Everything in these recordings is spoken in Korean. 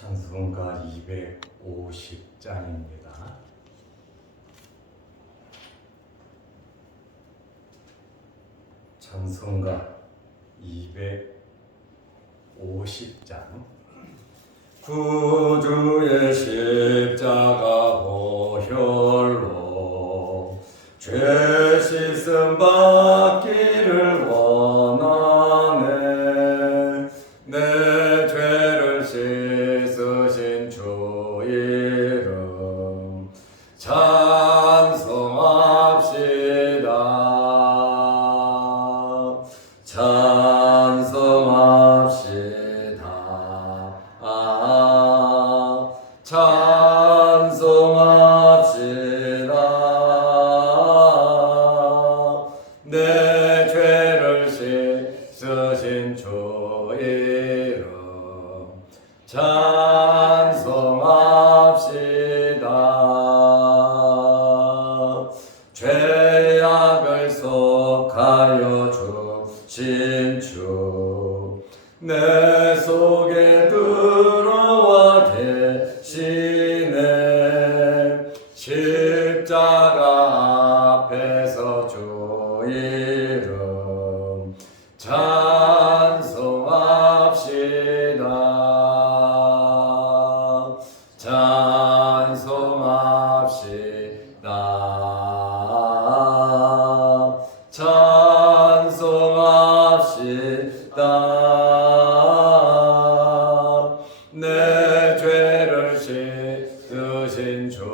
찬송가 250장입니다. 찬송가 250장. 구주의 십자가 보혈로 죄 씻음 받기를 원하네. 내 죄를 씻으신 주 이름 찬송합시다. 찬송합시다. 찬송합시다. 내 죄를 씻으신 주 이름 찬송합시다. 죄악을 속하여 주신 주 내 속에 들어와 계시네. 십자가 앞에서 주 이름 찬송합시다. 찬송합시다. 찬송합시다. 내 죄를 씻으신 주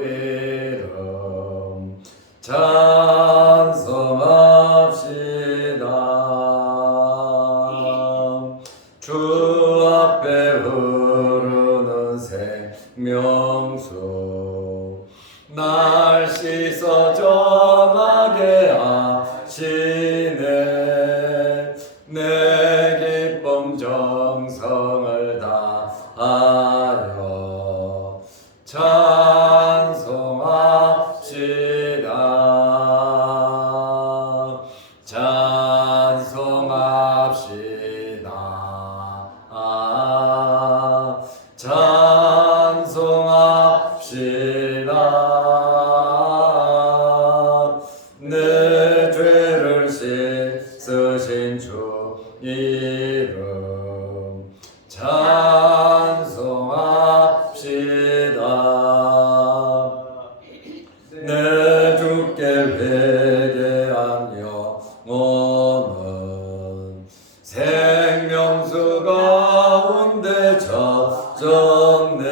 이름 찬송합시다. 주 앞에 흐르는 생명수 날 씻어 전하게 하시네. 내 기쁨 정성을 다하여 찬송합시다. 찬송합시다. 찬송합시다. 내 죄를 씻으신 주 이름 찬송합시다. 내 주께 회개한 영혼은 생명수 가운데 젖었네.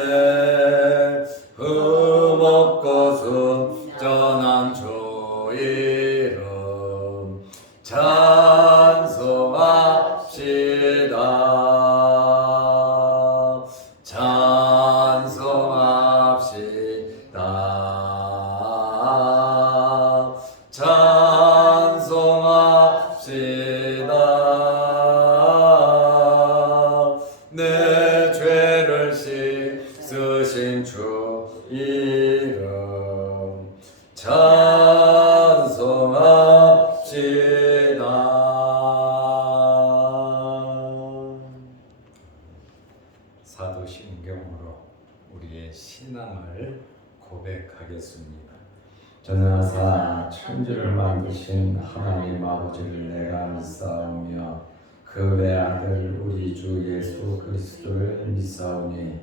흠없고 순전한 주 이름 찬송합시다. 찬송합시다. 찬송합시다. 내 죄를 씻으신 주 이름 찬송합시다. 사도신경으로 우리의 신앙을 고백하겠습니다. 전능하사 천지를 만드신 하나님 아버지를 내가 믿사오며 그 외아들 우리 주 예수 그리스도를 믿사오니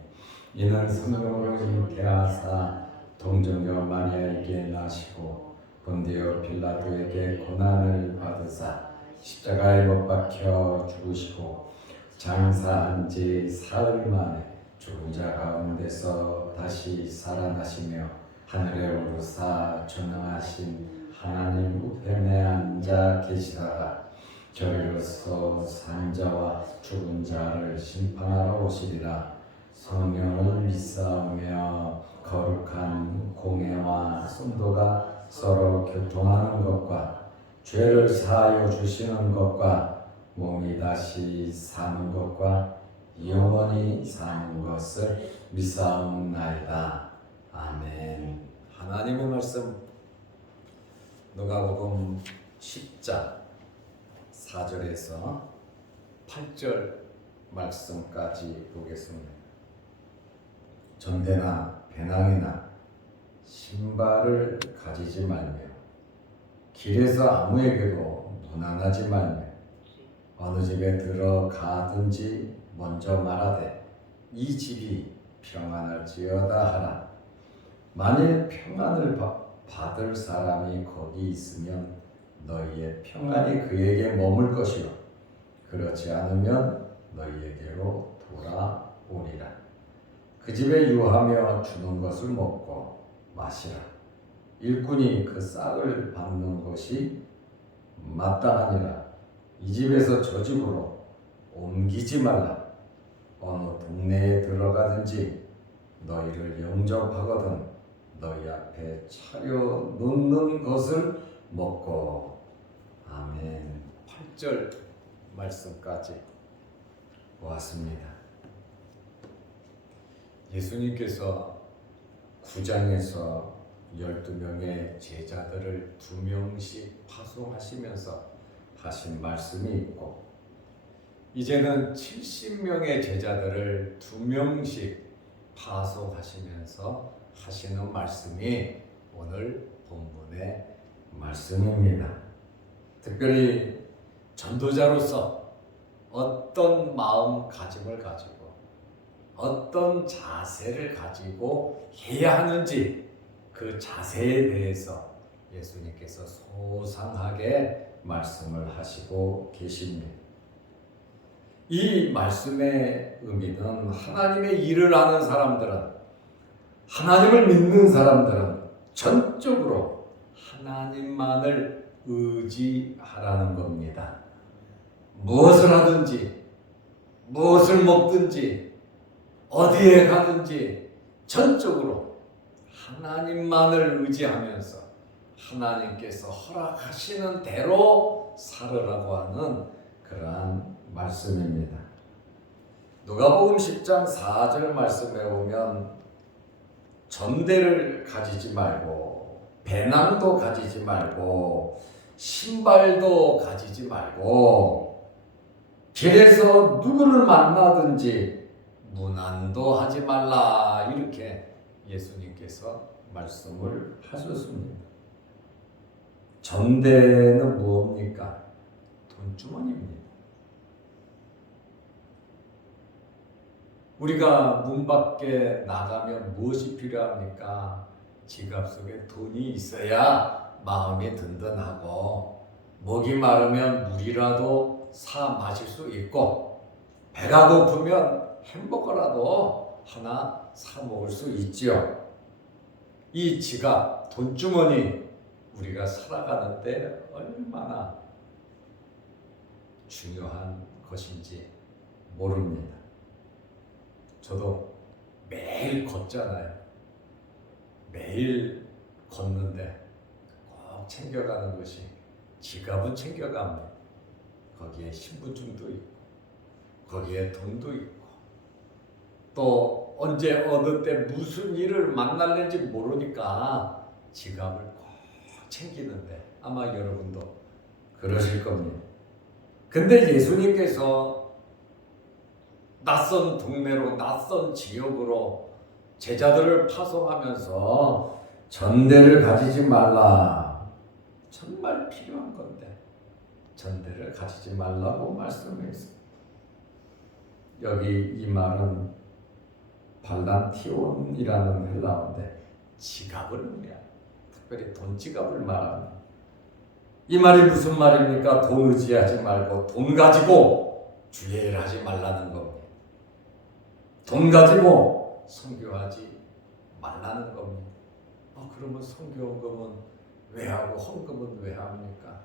이는 성령으로 잉태하사 동정녀 마리아에게 나시고 본디오 빌라도에게 고난을 받으사 십자가에 못 박혀 죽으시고 장사한 지 사흘 만에 죽은 자 가운데서 다시 살아나시며 하늘에 오르사 전능하신 하나님 우편에 앉아 계시다가 저리로서 산 자와 죽은 자를 심판하러 오시리라. 성령을 믿사오며 거룩한 공회와 성도가 서로 교통하는 것과 죄를 사하여 주시는 것과 몸이 다시 사는 것과 영원히 사는 것을 믿사옵나이다. 아멘. 하나님의 말씀 누가복음 10장 4절에서 8절 말씀까지 보겠습니다. 전대나 배낭이나 신발을 가지지 말며 길에서 아무에게도 무난하지 말며 어느 집에 들어가든지 먼저 말하되 이 집이 평안할지어다 하라. 만일 평안을 받을 사람이 거기 있으면 너희의 평안이 그에게 머물 것이요 그렇지 않으면 너희에게로 돌아오리라. 그 집에 유하며 주는 것을 먹고 마시라. 일꾼이 그 싹을 받는 것이 마땅하니라. 이 집에서 저 집으로 옮기지 말라. 어느 동네에 들어가든지 너희를 영접하거든 너희 앞에 차려 놓는 것을 먹고. 아멘. 8절 말씀까지 왔습니다. 예수님께서 9장에서 12명의 제자들을 2명씩 파송하시면서 하신 말씀이 있고, 이제는 70명의 제자들을 2명씩 파송하시면서 하시는 말씀이 오늘 본문의 말씀입니다. 특별히 전도자로서 어떤 마음가짐을 가지고 어떤 자세를 가지고 해야 하는지 그 자세에 대해서 예수님께서 소상하게 말씀을 하시고 계십니다. 이 말씀의 의미는 하나님의 일을 하는 사람들은, 하나님을 믿는 사람들은 전적으로 하나님만을 의지하라는 겁니다. 무엇을 하든지, 무엇을 먹든지, 어디에 가든지 전적으로 하나님만을 의지하면서 하나님께서 허락하시는 대로 살으라고 하는 그러한 말씀입니다. 누가복음 10장 4절 말씀에 보면 전대를 가지지 말고 배낭도 가지지 말고 신발도 가지지 말고 길에서 누구를 만나든지 문안도 하지 말라, 이렇게 예수님께서 말씀을 하셨습니다. 전대는 무엇입니까? 돈주머니입니다. 우리가 문 밖에 나가면 무엇이 필요합니까? 지갑 속에 돈이 있어야 마음이 든든하고, 목이 마르면 물이라도 사 마실 수 있고, 배가 고프면 햄버거라도 하나 사 먹을 수 있지요. 이 지갑, 돈주머니, 우리가 살아가는데 얼마나 중요한 것인지 모릅니다. 저도 매일 걷잖아요. 매일 걷는데 꼭 챙겨가는 것이, 지갑은 챙겨갑니다. 거기에 신분증도 있고 거기에 돈도 있고, 또 언제 어느 때 무슨 일을 만날는지 모르니까 지갑을 꼭 챙기는데, 아마 여러분도 그러실 겁니다. 근데 예수님께서 낯선 동네로, 낯선 지역으로 제자들을 파송하면서 전대를 가지지 말라, 정말 필요한 건데 전대를 가지지 말라고 말씀했습니다. 여기 이 말은 발란티온이라는 헬라어인데 지갑을 의미합니다. 특별히 돈 지갑을 말합니다. 이 말이 무슨 말입니까? 돈 의지하지 말고 돈 가지고 주의 일 하지 말라는 겁니다. 돈 가지고 선교하지 말라는 겁니다. 그러면 선교헌금은 왜 하고 헌금은 왜 합니까?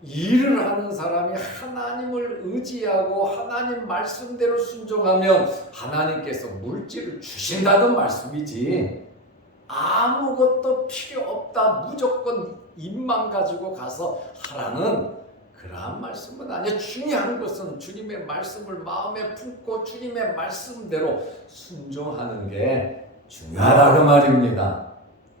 일을 하는 사람이 하나님을 의지하고 하나님 말씀대로 순종하면 하나님께서 물질을 주신다는 말씀이지, 아무것도 필요 없다, 무조건 입만 가지고 가서 하라는 그러한 말씀은 아니에요. 중요한 것은 주님의 말씀을 마음에 품고 주님의 말씀대로 순종하는 게 중요하다고 말입니다.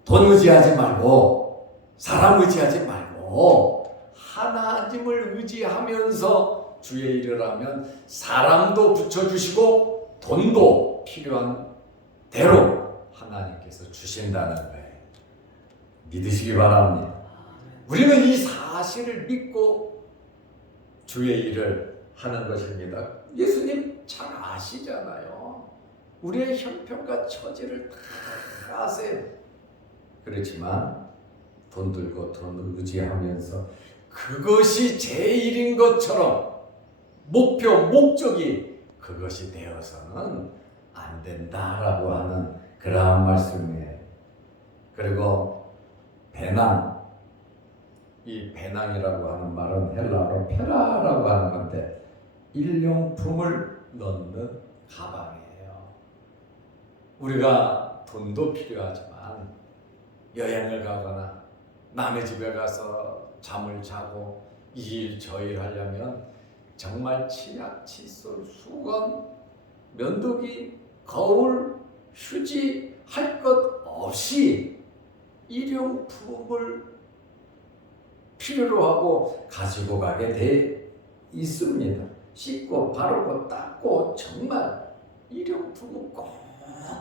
돈 의지하지 말고 사람 의지하지 말고 하나님을 의지하면서 주의 일을 하면 사람도 붙여주시고 돈도 필요한 대로 하나님께서 주신다는 거예요. 믿으시기 바랍니다. 우리는 이 사실을 믿고 주의 일을 하는 것입니다. 예수님 잘 아시잖아요. 우리의 형편과 처지를 다 아세요. 그렇지만 돈 들고 돈 의지하면서 그것이 제 일인 것처럼 목표, 목적이 그것이 되어서는 안 된다라고 하는 그러한 말씀이에요. 그리고 배낭, 이 배낭이라고 하는 말은 헬라어로 페라라고 하는 건데 일용품을 넣는 가방이에요. 우리가 돈도 필요하지만 여행을 가거나 남의 집에 가서 잠을 자고 이 일 저 일 하려면 정말 치약, 칫솔, 수건, 면도기, 거울, 휴지 할 것 없이 일용품을 필요로 하고 가지고 가게 돼 있습니다. 씻고 바르고 닦고 정말 일용품은 꼭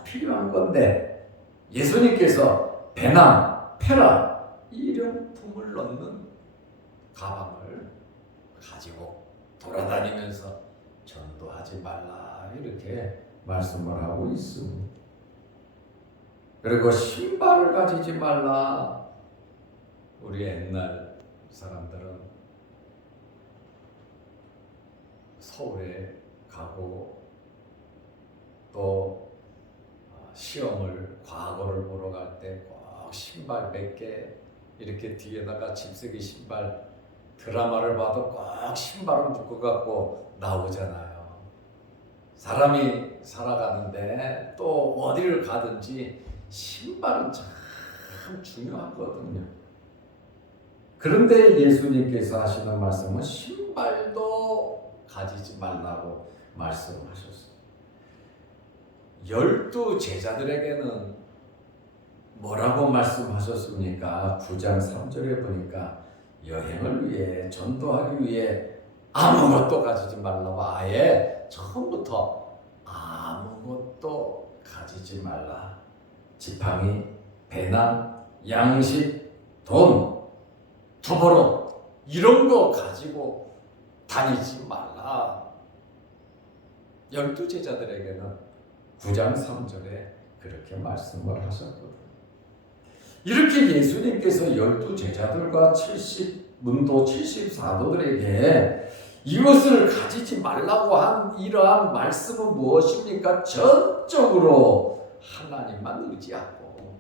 필요한 건데 예수님께서 배낭, 페라 일용품을 넣는 가방을 가지고 돌아다니면서 전도하지 말라 이렇게 말씀을 하고 있습니다. 그리고 신발을 가지지 말라. 우리 옛날 사람들은 서울에 가고 또 시험을 과거를 보러 갈 때 꼭 신발 몇 개 이렇게 뒤에다가 집세기 신발 드라마를 봐도 꼭 신발을 묶어 갖고 나오잖아요. 사람이 살아가는데 또 어디를 가든지 신발은 참 중요하거든요. 그런데 예수님께서 하시는 말씀은 신발도 가지지 말라고 말씀하셨어요. 12 제자들에게는 뭐라고 말씀하셨습니까? 9장 3절에 보니까 여행을 위해 전도하기 위해 아무것도 가지지 말라고 아예 처음부터 아무것도 가지지 말라. 지팡이, 배낭, 양식, 돈, 두버릇 이런 거 가지고 다니지 말라. 12 제자들에게는 9장 3절에 그렇게 말씀을 하셨거든요. 이렇게 예수님께서 12 제자들과 70문도 74도들에게 이것을 가지지 말라고 한 이러한 말씀은 무엇입니까? 전적으로 하나님만 의지하고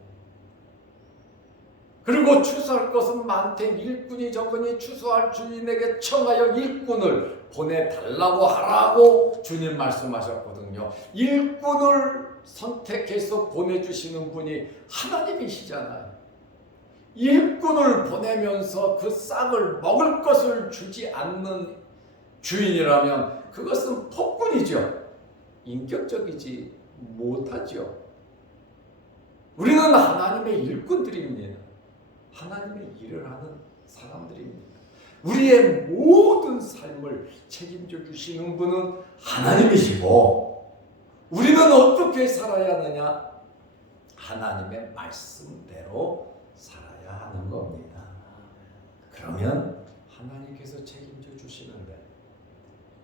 그리고 추수할 것은 많되 일꾼이 적으니 추수할 주인에게 청하여 일꾼을 보내달라고 하라고 주님 말씀하셨거든요. 일꾼을 선택해서 보내주시는 분이 하나님이시잖아요. 일꾼을 보내면서 그 싹을 먹을 것을 주지 않는 주인이라면 그것은 폭군이죠. 인격적이지 못하죠. 우리는 하나님의 일꾼들입니다. 하나님의 일을 하는 사람들입니다. 우리의 모든 삶을 책임져 주시는 분은 하나님이시고 우리는 어떻게 살아야 하느냐? 하나님의 말씀대로 살아야 하는 겁니다. 그러면 하나님께서 책임져 주시는데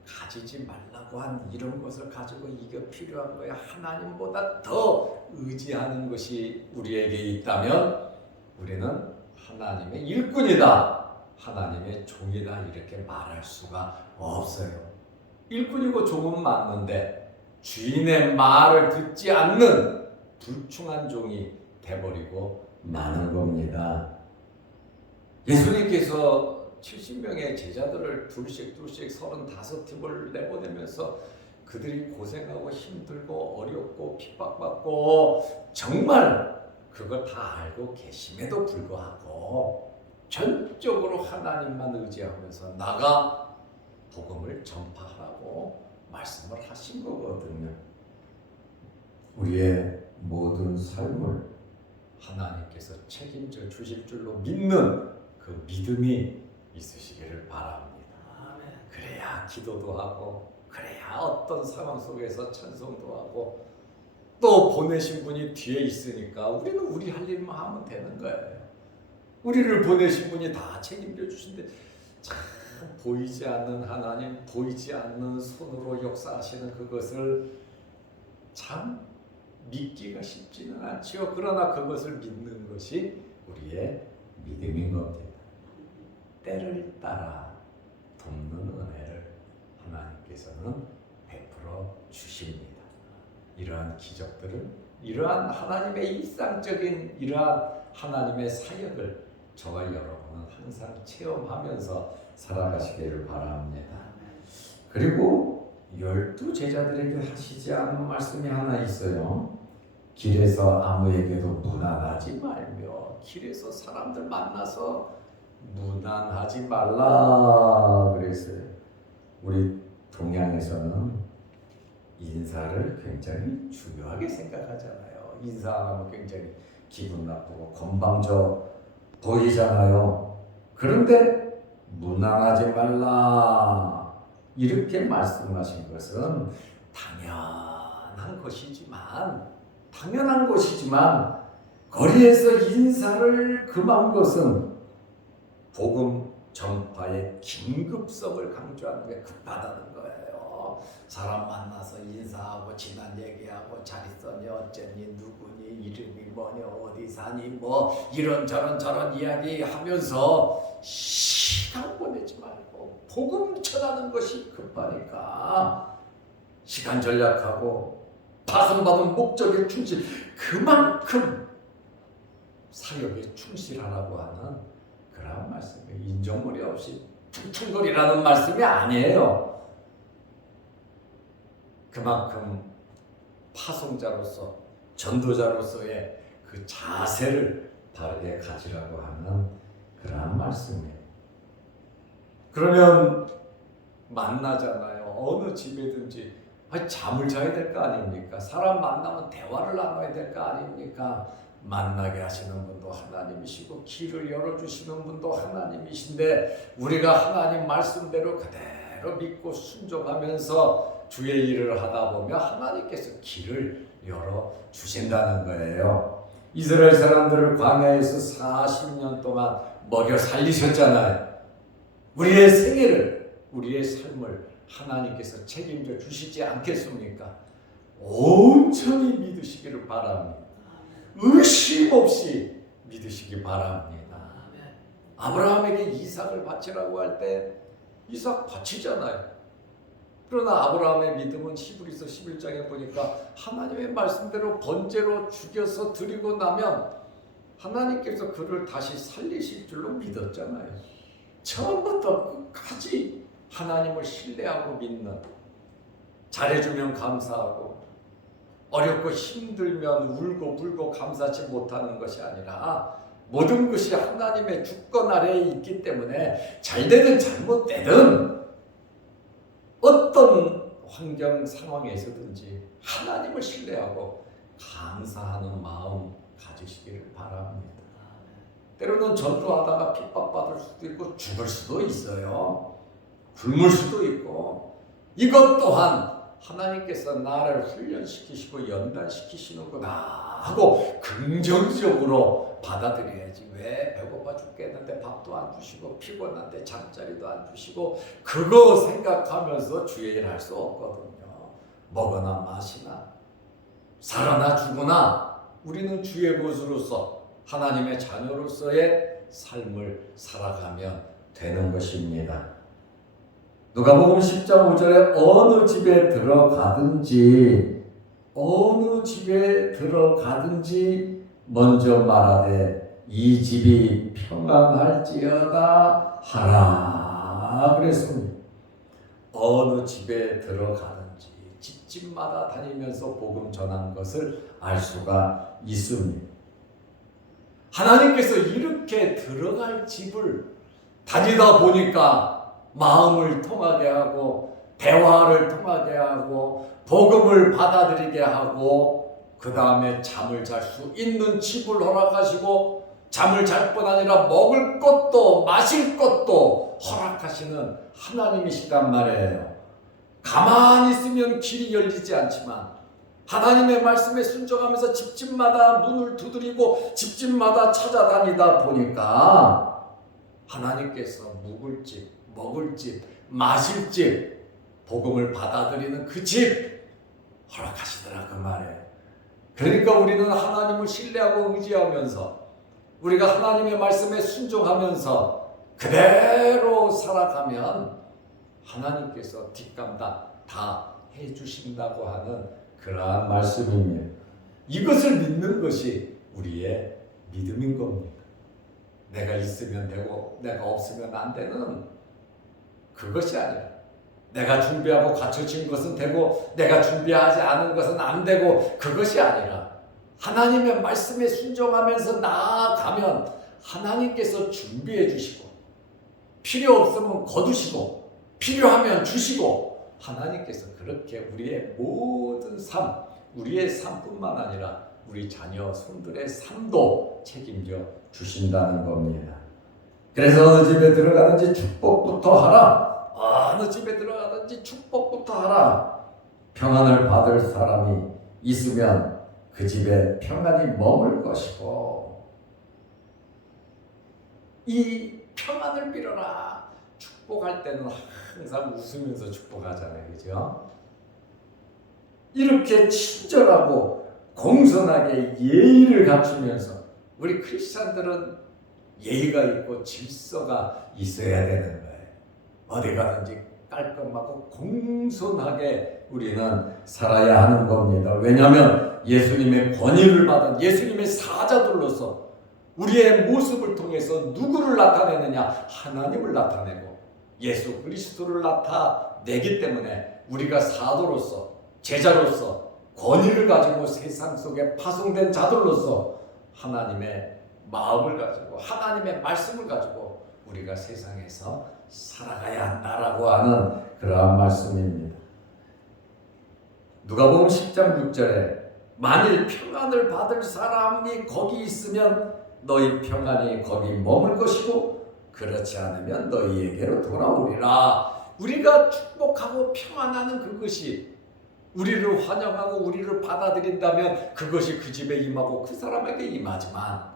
가지지 말라고 한 이런 것을 가지고 이게 필요한 거야. 하나님보다 더 의지하는 것이 우리에게 있다면 우리는 하나님의 일꾼이다. 하나님의 종이다. 이렇게 말할 수가 없어요. 일꾼이고 종은 맞는데 주인의 말을 듣지 않는 불충한 종이 돼버리고 마는 겁니다. 예수님께서 70명의 제자들을 둘씩 35팀을 내보내면서 그들이 고생하고 힘들고 어렵고 핍박받고 정말 그걸 다 알고 계심에도 불구하고 전적으로 하나님만 의지하면서 나가 복음을 전파하라고 말씀을 하신 거거든요. 우리의 모든 삶을 하나님께서 책임져 주실 줄로 믿는 그 믿음이 있으시기를 바랍니다. 그래야 기도도 하고 그래야 어떤 상황 속에서 찬송도 하고 또 보내신 분이 뒤에 있으니까 우리는 우리 할 일만 하면 되는 거예요. 우리를 보내신 분이 다 책임져 주신데 참 보이지 않는 하나님, 보이지 않는 손으로 역사하시는 그것을 참 믿기가 쉽지는 않지요. 그러나 그것을 믿는 것이 우리의 믿음인 겁니다. 때를 따라 돕는 은혜를 하나님께서는 베풀어 주십니다. 이러한 기적들은 이러한 하나님의 일상적인 이러한 하나님의 사역을 저와 여러분은 항상 체험하면서 살아가시기를 바랍니다. 그리고 12 제자들에게 하시지 않은 말씀이 하나 있어요. 길에서 아무에게도 무난하지 말며 길에서 사람들 만나서 무난하지 말라 그랬어요. 우리 동양에서는 인사를 굉장히 중요하게 생각하잖아요. 인사 안 하면 굉장히 기분 나쁘고 건방져 보이잖아요. 그런데 무난하지 말라 이렇게 말씀하신 것은 당연한 것이지만 거리에서 인사를 금한 것은 복음 전파의 긴급성을 강조하는 게 급하다는 거예요. 사람 만나서 인사하고 지난 얘기하고 잘 있었니 어쨌니 누구니 이름이 뭐니 어디 사니 뭐 이런저런 저런 이야기 하면서 시간 보내지 말고 복음 전하는 것이 급하니까 시간 전략하고 파송받은 목적에 충실 그만큼 사역에 충실하라고 하는 그런 말씀이에요. 인정머리 없이 퉁퉁거리라는 말씀이 아니에요. 그만큼 파송자로서 전도자로서의 그 자세를 바르게 가지라고 하는 그러한 말씀이에요. 그러면 만나잖아요. 어느 집에든지 잠을 자야 될 거 아닙니까? 사람 만나면 대화를 나눠야 될 거 아닙니까? 만나게 하시는 분도 하나님이시고 길을 열어주시는 분도 하나님이신데 우리가 하나님 말씀대로 그대로 믿고 순종하면서 주의 일을 하다 보면 하나님께서 길을 열어주신다는 거예요. 이스라엘 사람들을 광야에서 40년 동안 먹여 살리셨잖아요. 우리의 생애를 우리의 삶을 하나님께서 책임져 주시지 않겠습니까? 온전히 믿으시기를 바랍니다. 의심 없이 믿으시기 바랍니다. 아브라함에게 이삭을 바치라고 할 때 이삭 바치잖아요. 그러나 아브라함의 믿음은 히브리서 11장에 보니까 하나님의 말씀대로 번제로 죽여서 드리고 나면 하나님께서 그를 다시 살리실 줄로 믿었잖아요. 처음부터 끝까지 하나님을 신뢰하고 믿는, 잘해주면 감사하고 어렵고 힘들면 울고 불고 감사치 못하는 것이 아니라 모든 것이 하나님의 주권 아래에 있기 때문에 잘되든 잘못되든 어떤 환경 상황에서든지 하나님을 신뢰하고 감사하는 마음 가지시기를 바랍니다. 때로는 전도하다가 핍박받을 수도 있고 죽을 수도 있어요. 굶을 수도 있고 이것 또한 하나님께서 나를 훈련시키시고 연단시키시는구나 하고 긍정적으로 받아들여야지. 왜 배고파 죽겠는데 밥도 안 주시고 피곤한데 잠자리도 안 주시고 그거 생각하면서 주의 일 할 수 없거든요. 먹으나 마시나 살아나 죽으나 우리는 주의 것으로서 하나님의 자녀로서의 삶을 살아가면 되는 것입니다. 누가복음 10장 5절에 어느 집에 들어가든지 먼저 말하되 이 집이 평안할지어다 하라 그랬습니다. 어느 집에 들어가든지 집집마다 다니면서 복음 전한 것을 알 수가 있습니다. 하나님께서 이렇게 들어갈 집을 다니다 보니까 마음을 통하게 하고 대화를 통하게 하고 복음을 받아들이게 하고 그 다음에 잠을 잘 수 있는 집을 허락하시고 잠을 잘 뿐 아니라 먹을 것도 마실 것도 허락하시는 하나님이시단 말이에요. 가만히 있으면 길이 열리지 않지만 하나님의 말씀에 순종하면서 집집마다 문을 두드리고 집집마다 찾아다니다 보니까 하나님께서 묵을 집, 먹을 집, 마실 집, 복음을 받아들이는 그 집 허락하시더라 그 말에. 그러니까 우리는 하나님을 신뢰하고 의지하면서 우리가 하나님의 말씀에 순종하면서 그대로 살아가면 하나님께서 뒷감당 다 해주신다고 하는 그러한 말씀입니다. 이것을 믿는 것이 우리의 믿음인 겁니다. 내가 있으면 되고 내가 없으면 안 되는 그것이 아니라 내가 준비하고 갖춰진 것은 되고 내가 준비하지 않은 것은 안 되고 그것이 아니라 하나님의 말씀에 순종하면서 나아가면 하나님께서 준비해 주시고 필요 없으면 거두시고 필요하면 주시고 하나님께서 그렇게 우리의 모든 삶, 우리의 삶뿐만 아니라 우리 자녀, 손들의 삶도 책임져 주신다는 겁니다. 그래서 어느 집에 들어가든지 축복부터 하라. 어느 집에 들어가든지 축복부터 하라. 평안을 받을 사람이 있으면 그 집에 평안이 머물 것이고 이 평안을 빌어라. 축복할 때는 항상 웃으면서 축복하잖아요. 그죠? 이렇게 친절하고 공손하게 예의를 갖추면서 우리 크리스찬들은 예의가 있고 질서가 있어야 되는 거예요. 어디 가든지 깔끔하고 공손하게 우리는 살아야 하는 겁니다. 왜냐하면 예수님의 권위를 받은 예수님의 사자들로서 우리의 모습을 통해서 누구를 나타내느냐? 하나님을 나타내고 예수 그리스도를 나타내기 때문에 우리가 사도로서 제자로서 권위를 가지고 세상 속에 파송된 자들로서 하나님의 마음을 가지고 하나님의 말씀을 가지고 우리가 세상에서 살아가야 한다라고 하는 그러한 말씀입니다. 누가복음 10장 6절에 만일 평안을 받을 사람이 거기 있으면 너희 평안이 거기 머물 것이고 그렇지 않으면 너희에게로 돌아오리라. 우리가 축복하고 평안하는 그것이 우리를 환영하고 우리를 받아들인다면 그것이 그 집에 임하고 그 사람에게 임하지만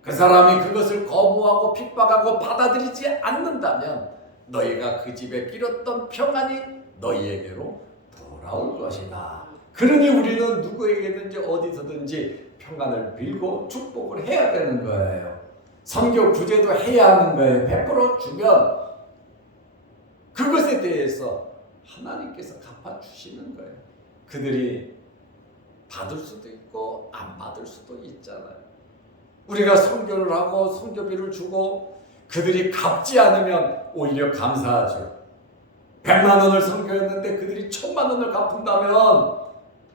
그 사람이 그것을 거부하고 핍박하고 받아들이지 않는다면 너희가 그 집에 빌었던 평안이 너희에게로 돌아올 것이다. 그러니 우리는 누구에게든지 어디서든지 평안을 빌고 축복을 해야 되는 거예요. 선교 구제도 해야 하는 거예요. 베풀어 주면 그것에 대해서 하나님께서 갚아주시는 거예요. 그들이 받을 수도 있고 안 받을 수도 있잖아요. 우리가 선교를 하고 선교비를 주고 그들이 갚지 않으면 오히려 감사하죠. 100만 원을 선교했는데 그들이 1000만 원을 갚는다면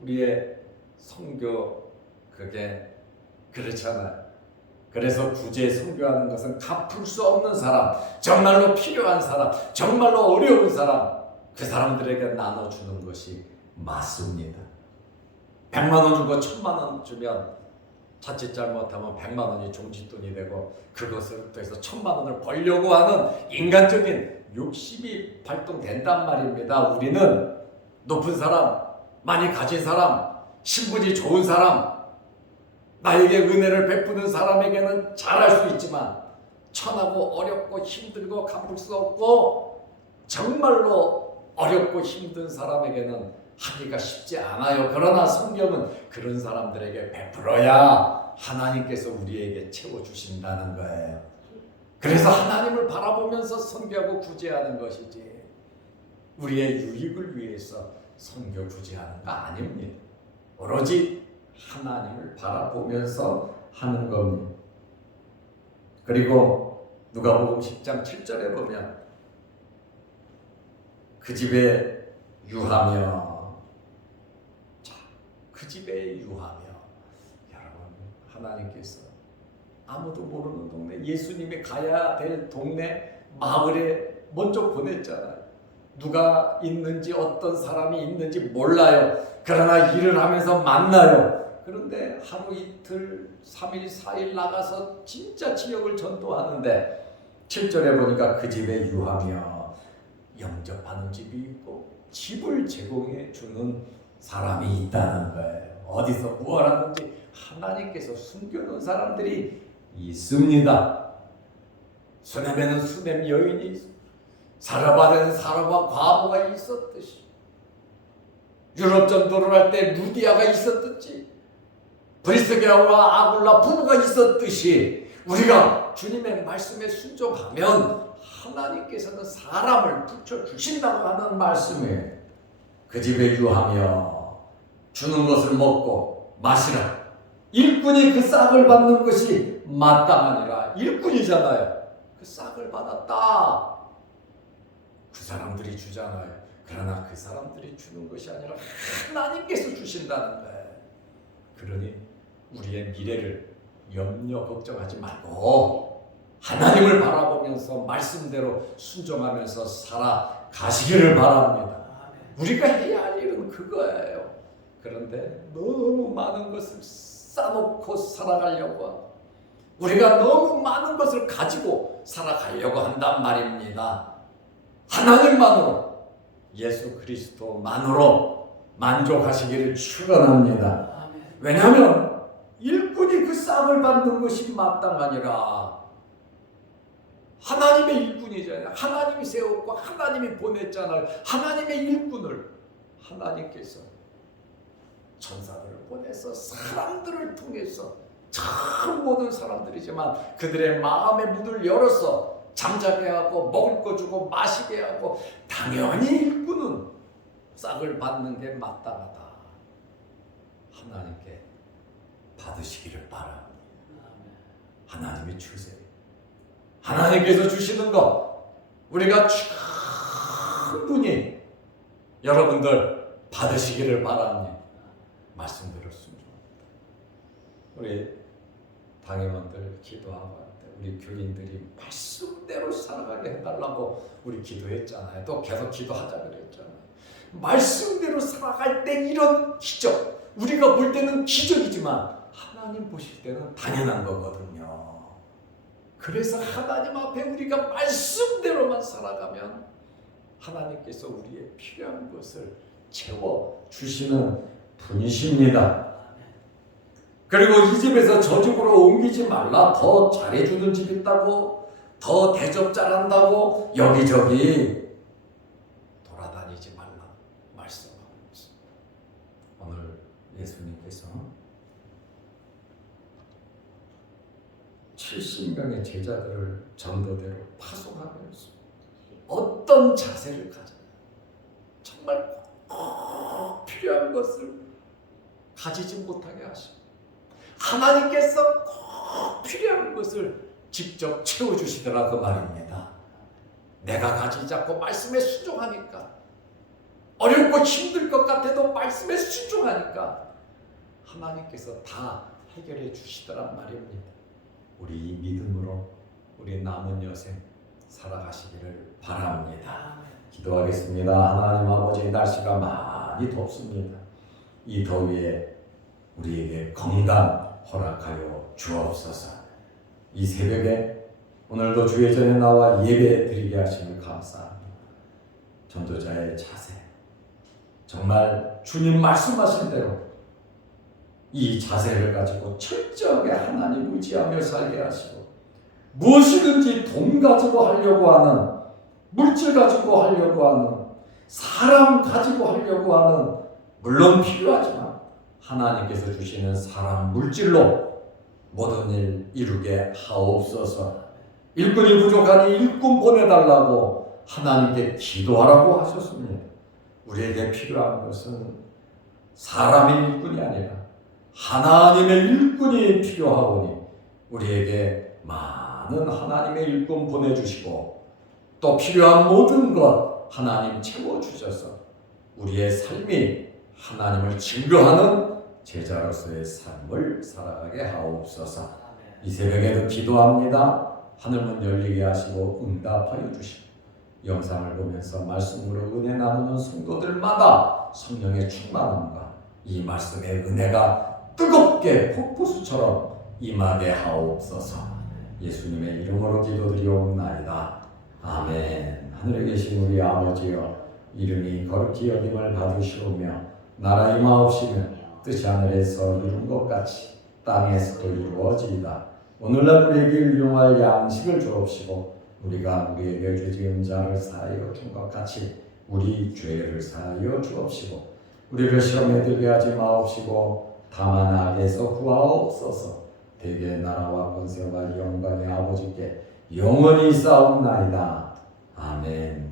우리의 선교 그게 그렇잖아요. 그래서 구제 선교하는 것은 갚을 수 없는 사람, 정말로 필요한 사람, 정말로 어려운 사람, 그 사람들에게 나눠주는 것이 맞습니다. 100만 원 주고 1000만 원 주면 자칫 잘못하면 100만 원이 종짓돈이 되고 그것을 통해서 1000만 원을 벌려고 하는 인간적인 욕심이 발동된단 말입니다. 우리는 높은 사람, 많이 가진 사람, 신분이 좋은 사람, 나에게 은혜를 베푸는 사람에게는 잘할 수 있지만 천하고 어렵고 힘들고 갚을 수 없고 정말로 어렵고 힘든 사람에게는 하기가 쉽지 않아요. 그러나 성경은 그런 사람들에게 베풀어야 하나님께서 우리에게 채워주신다는 거예요. 그래서 하나님을 바라보면서 선교하고 구제하는 것이지 우리의 유익을 위해서 선교 구제하는 거 아닙니다. 오로지 하나님을 바라보면서 하는 겁니다. 그리고 누가복음 10장 7절에 보면 그 집에 유하며, 자, 그 집에 유하며, 여러분 하나님께서 아무도 모르는 동네, 예수님이 가야 될 동네 마을에 먼저 보냈잖아요. 누가 있는지 어떤 사람이 있는지 몰라요. 그러나 일을 하면서 만나요. 그런데 하루 이틀 3일 4일 나가서 진짜 지역을 전도하는데 7절에 보니까 그 집에 유하며 영접하는 집이 있고 집을 제공해 주는 사람이 있다는 거예요. 어디서 뭘 하든지 하나님께서 숨겨놓은 사람들이 있습니다. 수넴에는 수넴 여인이 있어. 사라밧에는 사라밧 과부가 있었듯이, 유럽 전도를 할 때 루디아가 있었듯이, 브리스게와 아굴라 부부가 있었듯이, 우리가 주님의 말씀에 순종하면 하나님께서는 사람을 붙여주신다고 하는 말씀이에요. 그 집에 유하며 주는 것을 먹고 마시라. 일꾼이 그 싹을 받는 것이 마땅하니라. 일꾼이잖아요. 그 싹을 받았다. 그 사람들이 주잖아요. 그러나 그 사람들이 주는 것이 아니라 하나님께서 주신다는 거예요. 그러니 우리의 미래를 염려 걱정하지 말고 하나님을 바라보면서 말씀대로 순종하면서 살아가시기를 바랍니다. 우리가 해야 할 일은 그거예요. 그런데 너무 많은 것을 싸놓고 살아가려고 하고, 우리가 너무 많은 것을 가지고 살아가려고 한단 말입니다. 하나님만으로, 예수 그리스도만으로 만족하시기를 축원합니다. 왜냐하면 일꾼이 그 싹을 받는 것이 마땅하니라. 하나님의 일꾼이잖아요. 하나님이 세웠고 하나님이 보냈잖아요. 하나님의 일꾼을 하나님께서 천사들을 보내서 사람들을 통해서, 참 모든 사람들이지만 그들의 마음의 문을 열어서 잠자게 하고 먹을 거 주고 마시게 하고, 당연히 일꾼은 싹을 받는 게 마땅하다. 하나님께 받으시기를 바랍니다. 하나님이 주세요. 하나님께서 주시는 것 우리가 충분히 여러분들 받으시기를 바랍니다. 말씀대로 순종합니다. 우리 당회원들 기도하고 할 때 우리 교인들이 말씀대로 살아가게 해달라고 우리 기도했잖아요. 또 계속 기도하자 그랬잖아요. 말씀대로 살아갈 때 이런 기적, 우리가 볼 때는 기적이지만 하나님 보실 때는 당연한 거거든요. 그래서 하나님 앞에 우리가 말씀대로만 살아가면 하나님께서 우리의 필요한 것을 채워주시는 분이십니다. 그리고 이 집에서 저 집으로 옮기지 말라, 더 잘해주는 집 있다고, 더 대접 잘한다고 여기저기 돌아다니지 말라 말씀하고 있습니다. 오늘 예수님께서 70명의 제자들을 전도대로 파송하면서 어떤 자세를 가져야, 정말 꼭 필요한 것을 가지지 못하게 하시고 하나님께서 꼭 필요한 것을 직접 채워주시더라 그 말입니다. 내가 가지지 않고 말씀에 순종하니까, 어렵고 힘들 것 같아도 말씀에 순종하니까 하나님께서 다 해결해 주시더란 말입니다. 우리 이 믿음으로 우리 남은 여생 살아가시기를 바랍니다. 기도하겠습니다. 하나님 아버지, 날씨가 많이 덥습니다. 이 더위에 우리에게 건강 허락하여 주옵소서. 이 새벽에 오늘도 주의 전에 나와 예배 드리게 하시니 감사합니다. 전도자의 자세, 정말 주님 말씀하신 대로 이 자세를 가지고 철저하게 하나님 의지하며 살게 하시고, 무엇이든지 돈 가지고 하려고 하는, 물질 가지고 하려고 하는, 사람 가지고 하려고 하는, 물론 필요하지만 하나님께서 주시는 사람, 물질로 모든 일 이루게 하옵소서. 일꾼이 부족하니 일꾼 보내달라고 하나님께 기도하라고 하셨습니다. 우리에게 필요한 것은 사람의 일꾼이 아니라 하나님의 일꾼이 필요하오니 우리에게 많은 하나님의 일꾼 보내주시고, 또 필요한 모든 것 하나님 채워주셔서 우리의 삶이 하나님을 증거하는 제자로서의 삶을 살아가게 하옵소서. 이 새벽에도 기도합니다. 하늘문 열리게 하시고 응답하여 주시고, 영상을 보면서 말씀으로 은혜 나누는 성도들마다 성령의 충만함과 이 말씀의 은혜가 뜨겁게 폭포수처럼 임하게 하옵소서. 예수님의 이름으로 기도드리옵나이다. 아멘. 하늘에 계신 우리 아버지여, 이름이 거룩히 여김을 받으시오며 나라 임하옵시며 뜻이 하늘에서 이룬 것 같이 땅에서도 이루어지이다. 오늘날 우리에게 일용할 양식을 주옵시고 우리가 우리에게 죄 지은 자를 사하여 준 것 같이 우리 죄를 사하여 주옵시고 우리를 시험에 들게 하지 마옵시고 다만 악에서 구하옵소서. 대개 나라와 권세와 영광의 아버지께 영원히 싸움나이다. 아멘.